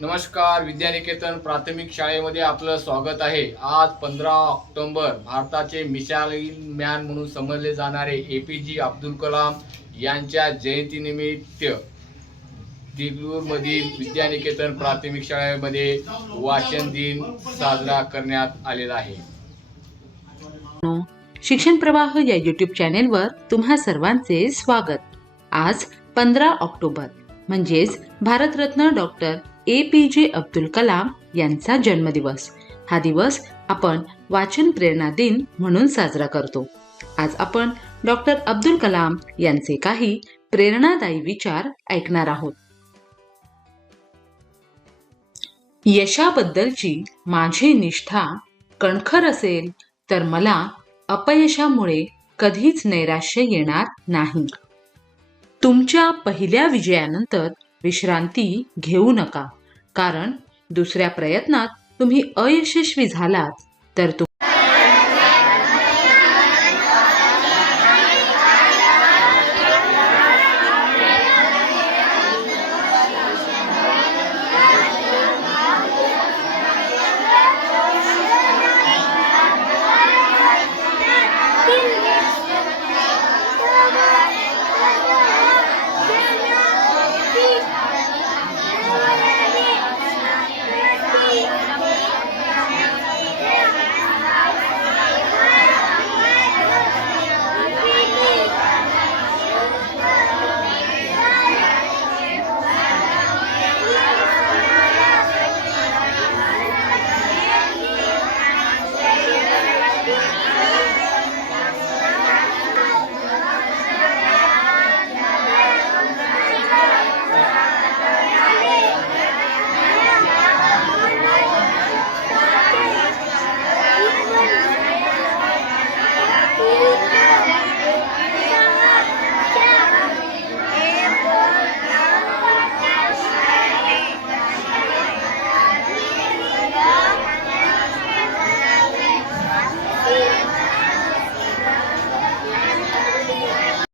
नमस्कार. विद्यानिकेतन प्राथमिक शाळेमध्ये आपलं स्वागत आहे. आज 15 ऑक्टोबर भारताचे मिसाईल मॅन म्हणून समजले जाणारे APJ अब्दुल कलाम यांच्या जयंतीनिमित्त दिगलूरमधील विद्यानिकेतन प्राथमिक शाळेमध्ये वाचन दिन साजरा करण्यात आलेला आहे. शिक्षण प्रवाह या यूट्यूब चॅनेलवर तुम्हा सर्वांचे स्वागत. आज 15 ऑक्टोबर म्हणजेच भारतरत्न डॉक्टर APJ अब्दुल कलाम यांचा जन्मदिवस. हा दिवस आपण वाचन प्रेरणा दिन म्हणून साजरा करतो. आज आपण डॉक्टर अब्दुल कलाम यांचे काही प्रेरणादायी विचार ऐकणार आहोत. यशाबद्दलची माझी निष्ठा कणखर असेल तर मला अपयशामुळे कधीच नैराश्य येणार नाही. तुमच्या पहिल्या विजयानंतर विश्रांती घेऊ नका, कारण दुसऱ्या प्रयत्नात तुम्ही अयशस्वी झालात तर